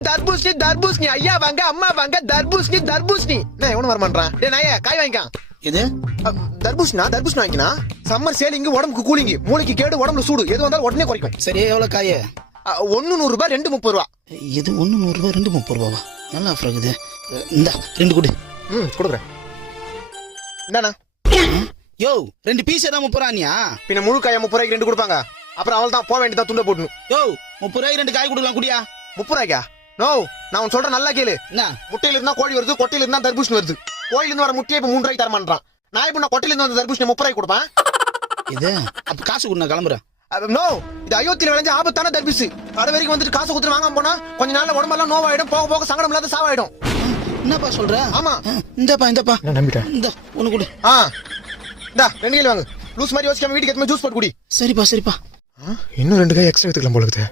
தர்பூசணி தர்பூசணி ஐயா வாங்க அம்மா வாங்க தர்பூசணி தர்பூசணி நான் எவனும் வரமாட்டான் டேய் நாயே காய் வாங்கிக்கான் எது தர்பூசணி வாங்கினா சம்மர் சேலிங்கு உடம்புக்கு கூலிங்கு மூளைக்கு கேடு உடம்புல சூடு எது வந்தாலும் உடனே குறைக்கும் சரி எவ்வளவு காய 1 100 ரூபாய் 2 30 ரூபா இது 1 100 ரூபாய் 2 30 ரூபாவா நல்லா ஆஃபர் ஆகுது இந்த 2 கொடு கொடுக்குறேன் என்னண்ணா யோ 2 பீஸ் தான் 30 ரூபாயா பின்ன முழு காய 30 ரூபாய்க்கு 2 கொடுப்பாங்க அப்புறம் அவள் தான் போக வேண்டியதா துண்ட போடணும் யோ 30 ரூபாய்க்கு 2 காய் கொடுக்கலாம் குடியா 30 ரூபாய்க்கா நோ நான் உன் சொல்றேன் நல்லா கேளு என்ன முட்டையில இருந்தா கோழி வருது கொட்டையில இருந்தா தர்பூசணி வருது கோயில இருந்து வர முட்டையை இப்ப 3 ரூபாய்க்கு தரமாட்டான் நான் இப்ப நான் கொட்டையில இருந்து வந்த தர்பூசணி 30 ரூபாய்க்கு கொடுப்பேன் இது அப்ப காசு கொடு நான் கிளம்புறேன் நோ இது அயோத்தியில விளைஞ்ச ஆபத்தான தர்பூசு கடை வரைக்கும் வந்துட்டு காசு கொடுத்து வாங்காம போனா கொஞ்ச நாள்ல உடம்பெல்லாம் நோவாயிடும் போக போக சங்கடம் இல்லாத சாவாயிடும் என்னப்பா சொல்ற ஆமா இந்தப்பா நான் நம்பிட்டேன் இந்த ஒண்ணு கொடு இந்தா 2 கையில வாங்க லூஸ் மாதிரி யோசிக்காம வீட்டுக்கு எத்தனை ஜூஸ் போட்டு குடி சரிப்பா இன்னும் 2 காய் எக்ஸ்ட்ரா எடுத்துக்கலாம் போல இருக்குது